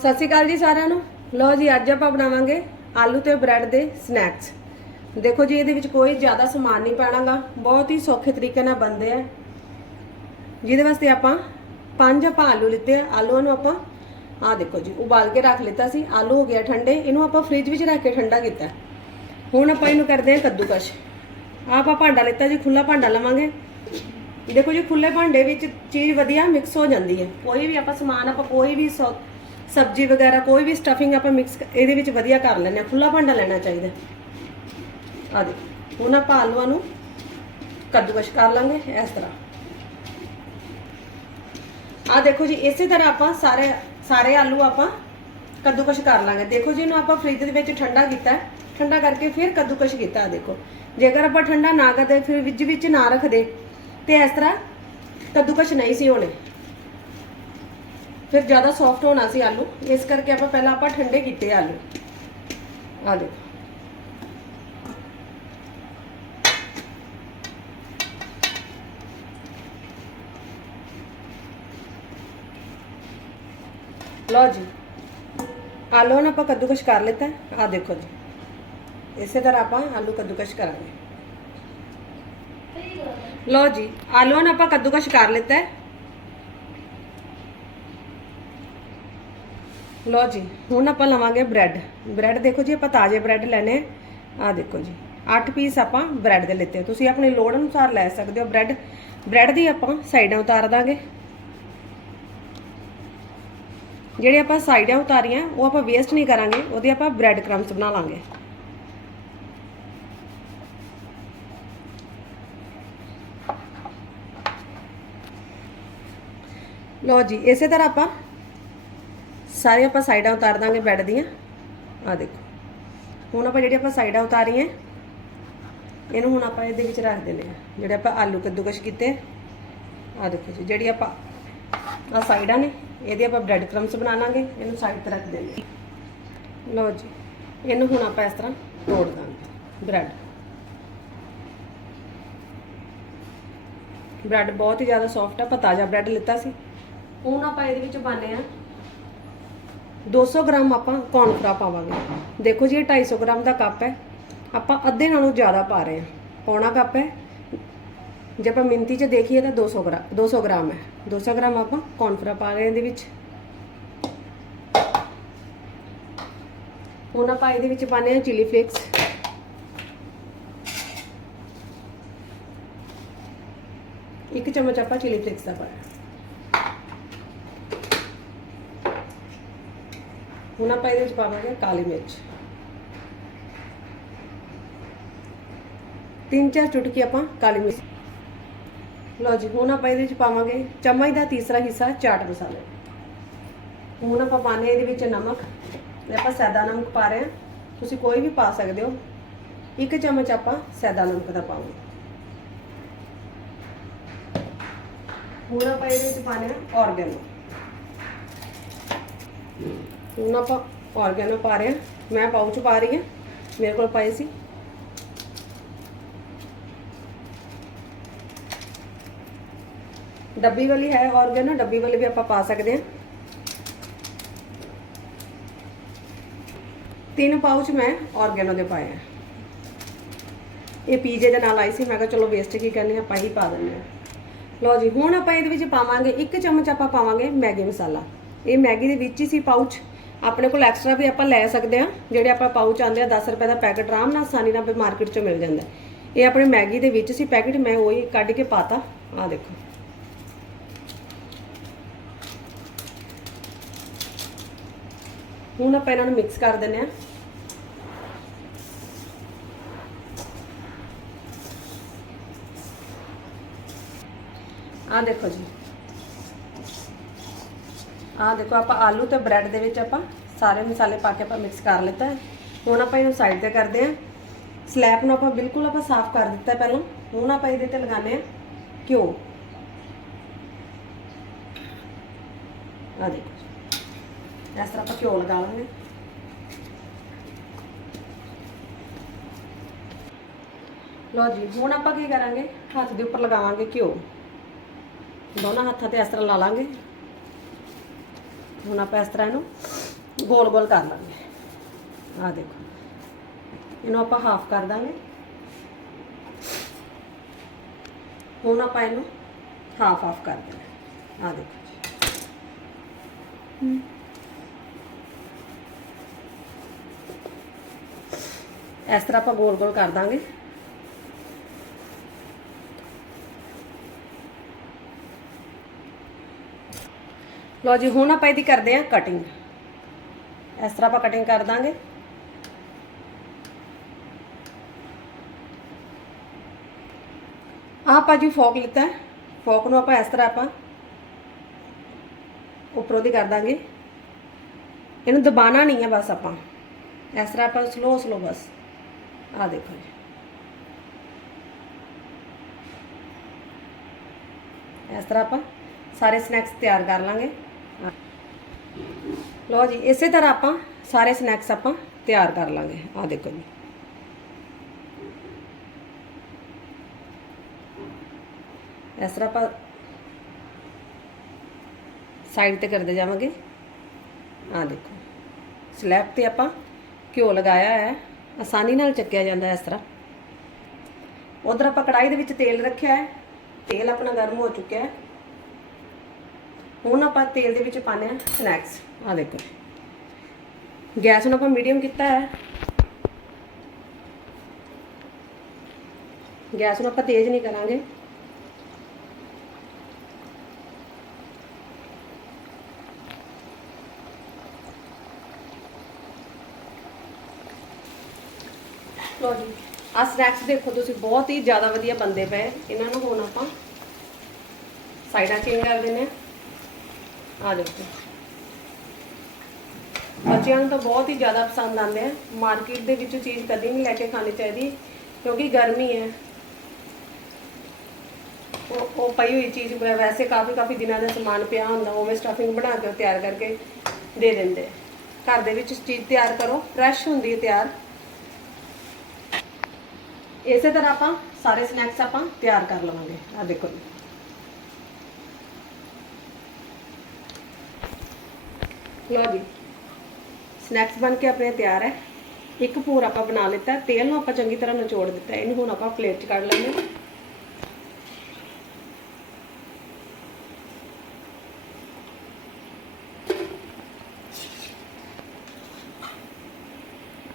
ਸਤਿ ਸ਼੍ਰੀ ਅਕਾਲ ਜੀ ਸਾਰਿਆਂ ਨੂੰ। ਲਓ ਜੀ, ਅੱਜ ਆਪਾਂ ਬਣਾਵਾਂਗੇ ਆਲੂ ਤੇ ਬ੍ਰੈਡ ਦੇ ਸਨੈਕਸ ਦੇਖੋ ਜੀ, ਇਹਦੇ ਵਿੱਚ ਕੋਈ ਜ਼ਿਆਦਾ ਸਮਾਨ ਨਹੀਂ ਪੈਣਾਗਾ। ਬਹੁਤ ਹੀ ਸੌਖੇ ਤਰੀਕੇ ਨਾਲ ਬਣਦੇ ਆ। ਜਿਹਦੇ ਵਾਸਤੇ ਆਪਾਂ ਪੰਜ ਆਪਾਂ ਆਲੂ ਲਿੱਤੇ ਆ। ਆਲੂਆਂ ਨੂੰ ਆਪਾਂ, ਆਹ ਦੇਖੋ ਜੀ, ਉਬਾਲ ਕੇ ਰੱਖ ਲਿੱਤਾ ਸੀ। ਆਲੂ ਹੋ ਗਿਆ ਠੰਡੇ। ਇਹਨੂੰ ਆਪਾਂ ਫ੍ਰਿਜ ਵਿੱਚ ਰੱਖ ਕੇ ਠੰਡਾ ਕੀਤਾ। ਹੁਣ ਆਪਾਂ ਇਹਨੂੰ ਕਰਦੇ ਆ ਕੱਦੂਕਸ਼। ਆਹ ਆਪਾਂ ਭਾਂਡਾ ਲਿੱਤਾ ਜੀ ਖੁੱਲਾ ਭਾਂਡਾ ਲਵਾਂਗੇ। ਦੇਖੋ ਜੀ ਖੁੱਲੇ ਭਾਂਡੇ ਵਿੱਚ ਚੀਜ਼ ਵਧੀਆ ਮਿਕਸ ਹੋ ਜਾਂਦੀ ਹੈ। ਕੋਈ ਵੀ ਆਪਾਂ ਸਮਾਨ, ਆਪਾਂ ਕੋਈ ਵੀ ਸੌ- ਸਬਜ਼ੀ ਵਗੈਰਾ, ਕੋਈ ਵੀ ਸਟਫਿੰਗ ਆਪਾਂ ਮਿਕਸ ਇਹਦੇ ਵਿੱਚ ਵਧੀਆ ਕਰ ਲੈਂਦੇ ਆ ਖੁੱਲਾ ਭਾਂਡਾ ਲੈਣਾ ਚਾਹੀਦਾ। ਆ ਦੇ ਹੁਣ ਆਪਾਂ ਆਲੂਆਂ ਨੂੰ ਕੱਦੂਕਸ਼ ਕਰ ਲਾਂਗੇ ਇਸ ਤਰ੍ਹਾਂ। ਆ ਦੇਖੋ ਜੀ, ਇਸੇ ਤਰ੍ਹਾਂ ਆਪਾਂ ਸਾਰੇ ਸਾਰੇ ਆਲੂ ਆਪਾਂ ਕੱਦੂਕਸ਼ ਕਰ ਲਾਂਗੇ। ਦੇਖੋ ਜੀ, ਇਹਨੂੰ ਆਪਾਂ ਫ੍ਰਿਜ ਦੇ ਵਿੱਚ ਠੰਡਾ ਕੀਤਾ ਠੰਡਾ ਕਰਕੇ ਫਿਰ ਕੱਦੂਕਸ਼ ਕੀਤਾ ਆ ਦੇਖੋ। ਜੇਕਰ ਆਪਾਂ ਠੰਡਾ ਨਾ ਕਰਦੇ, ਫਿਰ ਵਿੱਚ ਵਿੱਚ ਨਾ ਰੱਖਦੇ, ਤੇ ਇਸ ਤਰ੍ਹਾਂ ਕੱਦੂਕਸ਼ ਨਹੀਂ ਸੀ ਹੋਣੇ। ਫਿਰ ਜ਼ਿਆਦਾ ਸੌਫਟ ਹੋਣਾ ਸੀ ਆਲੂ ਇਸ ਕਰਕੇ ਆਪਾਂ ਪਹਿਲਾਂ ਆਪਾਂ ਠੰਡੇ ਕੀਤੇ ਆਲੂ ਆ ਦੇਖੋ ਲਓ ਜੀ ਆਲੂ ਨੂੰ ਆਪਾਂ ਕੱਦੂਕਸ਼ ਕਰ ਲਿੱਤਾ ਆ ਦੇਖੋ ਜੀ ਇਸੇ ਤਰ੍ਹਾਂ ਆਪਾਂ ਆਲੂ ਕੱਦੂਕਸ਼ ਕਰਾਂਗੇ ਲਓ ਜੀ ਆਲੂਆਂ ਨੂੰ ਆਪਾਂ ਕੱਦੂਕਸ਼ ਕਰ ਲਿੱਤਾ ਲਓ ਜੀ, ਹੁਣ ਆਪਾਂ ਲਵਾਂਗੇ ਬ੍ਰੈਡ। ਬ੍ਰੈਡ ਦੇਖੋ ਜੀ, ਆਪਾਂ ਤਾਜ਼ੇ ਬ੍ਰੈਡ ਲੈਣੇ। ਆ ਦੇਖੋ ਜੀ 8 ਪੀਸ ਆਪਾਂ ਬ੍ਰੈਡ ਦੇ ਲਿੱਤੇ। ਤੁਸੀਂ ਆਪਣੀ ਲੋੜ ਅਨੁਸਾਰ ਲੈ ਸਕਦੇ ਹੋ ਬ੍ਰੈਡ। ਬ੍ਰੈਡ ਦੀ ਆਪਾਂ ਸਾਈਡਾਂ ਉਤਾਰ ਦਾਂਗੇ। ਜਿਹੜੇ ਆਪਾਂ ਸਾਈਡਾਂ ਉਤਾਰੀਆਂ, ਉਹ ਆਪਾਂ ਵੇਸਟ ਨਹੀਂ ਕਰਾਂਗੇ, ਉਹਦੇ ਆਪਾਂ ਬ੍ਰੈਡ ਕ੍ਰੰਬਸ ਬਣਾ ਲਾਂਗੇ। ਲਓ ਜੀ, ਇਸੇ ਤਰ੍ਹਾਂ ਆਪਾਂ ਸਾਰੇ ਆਪਾਂ ਸਾਈਡਾਂ ਉਤਾਰ ਦਾਂਗੇ ਬੈੱਡ ਦੀਆਂ। ਆ ਦੇਖੋ। ਹੁਣ ਆਪਾਂ ਜਿਹੜੀ ਆਪਾਂ ਸਾਈਡਾਂ ਉਤਾਰੀਆਂ, ਇਹਨੂੰ ਹੁਣ ਆਪਾਂ ਇਹਦੇ ਵਿੱਚ ਰੱਖ ਦਿੰਦੇ ਆ ਜਿਹੜੇ ਆਪਾਂ ਆਲੂ ਕੱਦੂਕਸ਼ ਕੀਤੇ ਆ ਦੇਖੋ ਜੀ, ਜਿਹੜੀ ਆਪਾਂ ਆ ਸਾਈਡਾਂ ਨੇ, ਇਹਦੇ ਆਪਾਂ ਬ੍ਰੈਡ ਕ੍ਰਮਸ ਬਣਾ ਲਾਂਗੇ, ਇਹਨੂੰ ਸਾਈਡ ਤੇ ਰੱਖ ਦਿੰਦੇ ਹਾਂ। ਲਓ ਜੀ, ਇਹਨੂੰ ਹੁਣ ਆਪਾਂ ਇਸ ਤਰ੍ਹਾਂ ਤੋੜ ਦਾਂਗੇ, ਬ੍ਰੈਡ। ਬ੍ਰੈਡ ਬਹੁਤ ਹੀ ਜ਼ਿਆਦਾ ਸੌਫਟ ਆ, ਆਪਾਂ ਤਾਜ਼ਾ ਬ੍ਰੈਡ ਲਿੱਤਾ ਸੀ। ਹੁਣ ਆਪਾਂ ਇਹਦੇ ਵਿੱਚ ਪਾਣੇ ਆ 200 ਗ੍ਰਾਮ ਆਪਾਂ ਕੌਰਨਫਲਾ ਪਾਵਾਂਗੇ। ਦੇਖੋ ਜੀ, ਇਹ 250 ਗ੍ਰਾਮ ਦਾ ਕੱਪ ਹੈ। ਆਪਾਂ ਅੱਧੇ ਨਾਲੋਂ ਜ਼ਿਆਦਾ ਪਾ ਰਹੇ ਹਾਂ। ਪੌਣਾ ਕੱਪ ਹੈ। ਜੇ ਆਪਾਂ ਮਿੰਤੀ 'ਚ ਦੇਖੀਏ ਤਾਂ 200 ਗ੍ਰਾਮ 200 ਗ੍ਰਾਮ ਹੈ। 200 ਗ੍ਰਾਮ ਆਪਾਂ ਕੌਰਨਫਲਾ ਪਾ ਰਹੇ ਹਾਂ ਇਹਦੇ ਵਿੱਚ। ਹੁਣ ਆਪਾਂ ਇਹਦੇ ਵਿੱਚ ਪਾਣੇ ਆ ਚਿਲੀ ਫਲੇਕਸ ਇੱਕ ਚਮਚ ਆਪਾਂ ਚਿਲੀ ਫਲੇਕਸ ਦਾ ਪਾਇਆ। ਹੁਣ ਆਪਾਂ ਇਹਦੇ ਵਿੱਚ ਪਾਵਾਂਗੇ ਕਾਲੀ ਮਿਰਚ। ਤਿੰਨ ਚਾਰ ਚੁਟਕੀ ਆਪਾਂ ਕਾਲੀ ਮਿਰਚ। ਲਓ ਜੀ, ਹੁਣ ਆਪਾਂ ਇਹਦੇ ਵਿੱਚ ਪਾਵਾਂਗੇ ਚਮਚ ਦਾ ਤੀਸਰਾ ਹਿੱਸਾ ਚਾਟ ਮਸਾਲੇ। ਹੁਣ ਆਪਾਂ ਪਾਣੇ ਇਹਦੇ ਵਿੱਚ ਨਮਕ। ਇਹ ਆਪਾਂ ਸੈਦਾ ਨਮਕ ਪਾ ਰਹੇ ਹਾਂ। ਤੁਸੀਂ ਕੋਈ ਵੀ ਪਾ ਸਕਦੇ ਹੋ। ਇੱਕ ਚਮਚ ਆਪਾਂ ਸੈਦਾ ਨਮਕ ਦਾ ਪਾਵਾਂਗੇ। ਹੁਣ ਆਪਾਂ ਇਹਦੇ ਵਿੱਚ ਪਾਣੇ ਆ ਆਰਗੈਨੋ ਹੁਣ ਆਪਾਂ ਆਰਗੈਨੋ ਪਾ ਰਹੇ ਹਾਂ। ਮੈਂ ਪਾਉਚ ਪਾ ਰਹੀ ਹਾਂ। ਮੇਰੇ ਕੋਲ ਪਾਏ ਸੀ। ਡੱਬੀ ਵਾਲੀ ਹੈ ਆਰਗੈਨੋ ਡੱਬੀ ਵਾਲੀ ਵੀ ਆਪਾਂ ਪਾ ਸਕਦੇ ਹਾਂ। ਤਿੰਨ ਪਾਉਚ ਮੈਂ ਆਰਗੈਨੋ ਦੇ ਪਾਏ ਆ। ਇਹ ਪੀਜੇ ਦੇ ਨਾਲ ਆਈ ਸੀ। ਮੈਂ ਕਿਹਾ ਚਲੋ ਵੇਸਟ ਕੀ ਕਰਨੀ ਆਪਾਂ ਹੀ ਪਾ ਦਿੰਦੇ ਆ। ਲਓ ਜੀ, ਹੁਣ ਆਪਾਂ ਇਹਦੇ ਵਿੱਚ ਪਾਵਾਂਗੇ, ਇੱਕ ਚਮਚ ਆਪਾਂ ਪਾਵਾਂਗੇ ਮੈਗੀ ਮਸਾਲਾ। ਇਹ ਮੈਗੀ ਦੇ ਵਿੱਚ ਹੀ ਸੀ ਪਾਉਚ ਆਪਣੇ ਕੋਲ ਐਕਸਟਰਾ ਵੀ ਆਪਾਂ ਲੈ ਸਕਦੇ ਆ ਜਿਹੜੇ ਆਪਾਂ ਪਾਉਚ ਆਉਂਦੇ ਆ 10 ਰੁਪਏ ਦਾ ਪੈਕਟ ਆਰਾਮ ਨਾਲ ਆਸਾਨੀ ਨਾਲ ਮਾਰਕੀਟ 'ਚੋਂ ਮਿਲ ਜਾਂਦਾ ਇਹ ਆਪਣੇ ਮੈਗੀ ਦੇ ਵਿੱਚ ਸੀ ਪੈਕਟ ਮੈਂ ਉਹੀ ਕੱਢ ਕੇ ਪਾਤਾ। ਆ ਦੇਖੋ। ਹੁਣ ਆਪਾਂ ਇਹਨਾਂ ਨੂੰ ਮਿਕਸ ਕਰ ਦਿੰਦੇ ਆ ਆ ਦੇਖੋ ਜੀ। ਆ ਦੇਖੋ, ਆਪਾਂ ਆਲੂ ਤੇ ਬ੍ਰੈਡ ਦੇ ਵਿੱਚ ਆਪਾਂ ਸਾਰੇ ਮਸਾਲੇ ਪਾ ਕੇ ਆਪਾਂ ਮਿਕਸ ਕਰ ਲਿੱਤਾ ਹੁਣ ਆਪਾਂ ਇਹਨੂੰ ਸਾਈਡ ਤੇ ਕਰਦੇ ਆ ਸਲੈਬ ਨੂੰ ਆਪਾਂ ਬਿਲਕੁਲ ਆਪਾਂ ਸਾਫ਼ ਕਰ ਦਿੱਤਾ ਪਹਿਲਾਂ। ਹੁਣ ਆਪਾਂ ਇਹਦੇ ਤੇ ਲਗਾਉਂਦੇ ਆ ਘਿਓ। ਆ ਦੇਖੋ। ਇਸ ਤਰ੍ਹਾਂ ਆਪਾਂ ਘਿਓ ਲਗਾ ਲਾਂਗੇ ਲਓ ਜੀ, ਹੁਣ ਆਪਾਂ ਕੀ ਕਰਾਂਗੇ? ਹੱਥ ਦੇ ਉੱਪਰ ਲਗਾਵਾਂਗੇ ਘਿਓ। ਦੋਨਾਂ ਹੱਥਾਂ ਤੇ ਇਸ ਤਰ੍ਹਾਂ ਲਾ ਲਾਂਗੇ। ਹੁਣ ਆਪਾਂ ਇਸ ਤਰ੍ਹਾਂ ਇਹਨੂੰ ਗੋਲ ਗੋਲ ਕਰ ਲਾਂਗੇ। ਆ ਦੇਖੋ। ਇਹਨੂੰ ਆਪਾਂ ਹਾਫ ਕਰ ਦਾਂਗੇ। ਹੁਣ ਆਪਾਂ ਇਹਨੂੰ ਹਾਫ ਹਾਫ ਕਰ ਦੇਣਾ। ਆ ਦੇਖੋ ਜੀ। ਇਸ ਤਰ੍ਹਾਂ ਆਪਾਂ ਗੋਲ ਗੋਲ ਕਰ ਦਾਂਗੇ। ਲੋ ਜੀ, ਹੁਣ ਆਪਾਂ ਇਹਦੀ ਕਰਦੇ ਹਾਂ ਕਟਿੰਗ ਇਸ ਤਰ੍ਹਾਂ ਆਪਾਂ ਕਟਿੰਗ ਕਰ ਦਾਂਗੇ। ਆਹ ਆਪਾਂ ਜੀ ਫੋਕ ਲਿੱਤਾ ਫੋਕ ਨੂੰ ਆਪਾਂ ਇਸ ਤਰ੍ਹਾਂ ਆਪਾਂ ਉੱਪਰੋਂ ਦੀ ਕਰ ਦਾਂਗੇ। ਇਹਨੂੰ ਦਬਾਣਾ ਨਹੀਂ ਹੈ ਬਸ ਆਪਾਂ। ਇਸ ਤਰ੍ਹਾਂ ਆਪਾਂ ਸਲੋ ਸਲੋ ਬਸ। ਆ ਦੇਖੋ ਜੀ। ਇਸ ਤਰ੍ਹਾਂ ਆਪਾਂ ਸਾਰੇ ਸਨੈਕਸ ਤਿਆਰ ਕਰ ਲਾਂਗੇ। ਲਓ ਜੀ, ਇਸੇ ਤਰ੍ਹਾਂ ਆਪਾਂ ਸਾਰੇ ਸਨੈਕਸ ਆਪਾਂ ਤਿਆਰ ਕਰ ਲਾਂਗੇ। ਆ ਦੇਖੋ ਜੀ। ਇਸ ਤਰ੍ਹਾਂ ਆਪਾਂ ਸਾਈਡ ਤੇ ਕਰਦੇ ਜਾਵਾਂਗੇ। ਆ ਦੇਖੋ ਸਲੈਬ ਤੇ ਆਪਾਂ ਘਿਓ ਲਗਾਇਆ ਹੈ। ਆਸਾਨੀ ਨਾਲ ਚੱਕਿਆ ਜਾਂਦਾ ਇਸ ਤਰ੍ਹਾਂ। ਉਧਰ ਆਪਾਂ ਕੜਾਈ ਦੇ ਵਿੱਚ ਤੇਲ ਰੱਖਿਆ ਹੈ। ਤੇਲ ਆਪਣਾ ਗਰਮ ਹੋ ਚੁੱਕਿਆ ਹੈ। ਹੁਣ ਆਪਾਂ ਤੇਲ ਦੇ ਵਿੱਚ ਪਾਣੇ ਆ ਸਨੈਕਸ ਆ ਦੇਖੋ। ਗੈਸ ਨੂੰ ਆਪਾਂ ਮੀਡੀਅਮ ਕੀਤਾ ਹੈ। ਗੈਸ ਨੂੰ ਆਪਾਂ ਤੇਜ਼ ਨਹੀਂ ਕਰਾਂਗੇ। ਲੋ ਜੀ ਆ ਸਨੈਕਸ ਦੇਖੋ ਤੁਸੀਂ, ਬਹੁਤ ਹੀ ਜ਼ਿਆਦਾ ਵਧੀਆ ਬੰਦੇ ਪਏ। ਇਹਨਾਂ ਨੂੰ ਹੁਣ ਆਪਾਂ ਸਾਈਡਾਂ ਚੇਂਜ ਕਰ ਦਿੰਨੇ ਆ ਆ ਦੇਖੋ ਬੱਚਿਆਂ ਨੂੰ ਤਾਂ ਬਹੁਤ ਹੀ ਜ਼ਿਆਦਾ ਪਸੰਦ ਆਉਂਦੇ ਆ। ਮਾਰਕੀਟ ਦੇ ਵਿੱਚੋਂ ਚੀਜ਼ ਕਦੀ ਨਹੀਂ ਲੈ ਕੇ ਖਾਣੀ ਚਾਹੀਦੀ, ਕਿਉਂਕਿ ਗਰਮੀ ਹੈ। ਉਹ ਉਹ ਪਈ ਹੋਈ ਚੀਜ਼ ਵੈਸੇ ਕਾਫੀ ਕਾਫੀ ਦਿਨਾਂ ਦਾ ਸਮਾਨ ਪਿਆ ਹੁੰਦਾ, ਉਵੇਂ ਸਟਫਿੰਗ ਬਣਾ ਕੇ ਉਹ ਤਿਆਰ ਕਰਕੇ ਦੇ ਦਿੰਦੇ। ਘਰ ਦੇ ਵਿੱਚ ਚੀਜ਼ ਤਿਆਰ ਕਰੋ ਫਰੈਸ਼ ਹੁੰਦੀ ਹੈ ਤਿਆਰ। ਇਸੇ ਤਰ੍ਹਾਂ ਆਪਾਂ ਸਾਰੇ ਸਨੈਕਸ ਆਪਾਂ ਤਿਆਰ ਕਰ ਲਵਾਂਗੇ। ਆ ਦੇਖੋ ਲਓ ਜੀ। ਸਨੈਕਸ ਬਣ ਕੇ ਆਪਣੇ ਤਿਆਰ ਹੈ। ਇੱਕ ਪੂਰ ਆਪਾਂ ਬਣਾ ਲਿੱਤਾ। ਤੇਲ ਨੂੰ ਆਪਾਂ ਚੰਗੀ ਤਰ੍ਹਾਂ ਨਿਚੋੜ ਦਿੱਤਾ ਇਹਨੂੰ ਹੁਣ ਆਪਾਂ ਪਲੇਟ 'ਚ ਕੱਢ ਲੈਂਦੇ ਹਾਂ।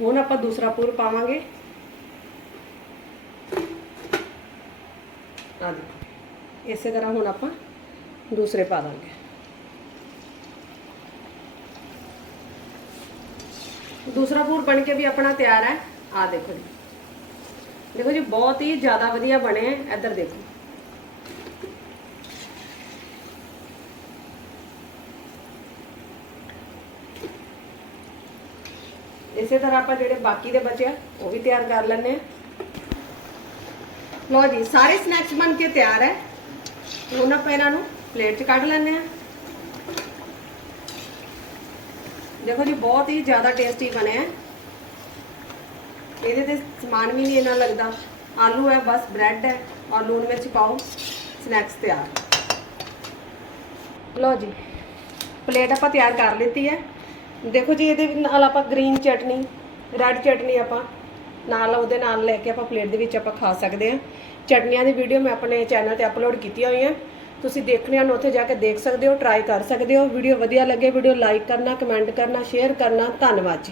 ਹੁਣ ਆਪਾਂ ਦੂਸਰਾ ਪੂਰ ਪਾਵਾਂਗੇ। ਆ ਦੇਖੋ। ਇਸੇ ਤਰ੍ਹਾਂ ਹੁਣ ਆਪਾਂ ਦੂਸਰੇ ਪਾ ਦਾਂਗੇ। ਦੂਸਰਾ ਪੂਰ ਬਣ ਕੇ ਵੀ ਆਪਣਾ ਤਿਆਰ ਹੈ। ਆ ਦੇਖੋ ਜੀ। ਦੇਖੋ ਜੀ, ਬਹੁਤ ਹੀ ਜ਼ਿਆਦਾ ਵਧੀਆ ਬਣੇ ਹੈ ਇੱਧਰ ਦੇਖੋ। ਇਸੇ ਤਰ੍ਹਾਂ ਆਪਾਂ ਜਿਹੜੇ ਬਾਕੀ ਦੇ ਬਚੇ ਆ, ਉਹ ਵੀ ਤਿਆਰ ਕਰ ਲੈਣੇ ਆ। ਲੋ ਜੀ, ਸਾਰੇ ਸਨੈਕਸ ਬਣ ਕੇ ਤਿਆਰ ਹੈ। ਹੁਣ ਆਪਾਂ ਇਹਨਾਂ ਨੂੰ ਪਲੇਟ 'ਚ ਕੱਢ ਲੈਣੇ ਆ। ਦੇਖੋ ਜੀ, ਬਹੁਤ ਹੀ ਜ਼ਿਆਦਾ ਟੇਸਟੀ ਬਣਿਆ ਇਹਦੇ ਤੇ ਸਮਾਨ ਵੀ ਨਹੀਂ ਇਹਨਾਂ ਲੱਗਦਾ। ਆਲੂ ਹੈ, ਬਸ ਬ੍ਰੈਡ ਹੈ ਔਰ ਲੂਣ ਮਿਰਚ ਪਾਓ ਸਨੈਕਸ ਤਿਆਰ। ਲਓ ਜੀ ਪਲੇਟ ਆਪਾਂ ਤਿਆਰ ਕਰ ਲਿੱਤੀ ਹੈ। ਦੇਖੋ ਜੀ, ਇਹਦੇ ਨਾਲ ਆਪਾਂ ਗ੍ਰੀਨ ਚਟਨੀ ਰੈੱਡ ਚਟਨੀ ਆਪਾਂ ਨਾਲ ਉਹਦੇ ਨਾਲ ਲੈ ਕੇ ਆਪਾਂ ਪਲੇਟ ਦੇ ਵਿੱਚ ਆਪਾਂ ਖਾ ਸਕਦੇ ਹਾਂ। ਚਟਨੀਆਂ ਦੀ ਵੀਡੀਓ ਮੈਂ ਆਪਣੇ ਚੈਨਲ ਤੇ ਅਪਲੋਡ ਕੀਤੀਆਂ ਹੋਈਆਂ ਤੁਸੀਂ ਦੇਖਣਿਆਂ ਨੂੰ ਉੱਥੇ ਜਾ ਕੇ ਦੇਖ ਸਕਦੇ ਹੋ ਟਰਾਈ ਕਰ ਸਕਦੇ ਹੋ। ਵੀਡੀਓ ਵਧੀਆ ਲੱਗੇ, ਵੀਡੀਓ ਲਾਈਕ ਕਰਨਾ ਕਮੈਂਟ ਕਰਨਾ ਸ਼ੇਅਰ ਕਰਨਾ। ਧੰਨਵਾਦ ਜੀ।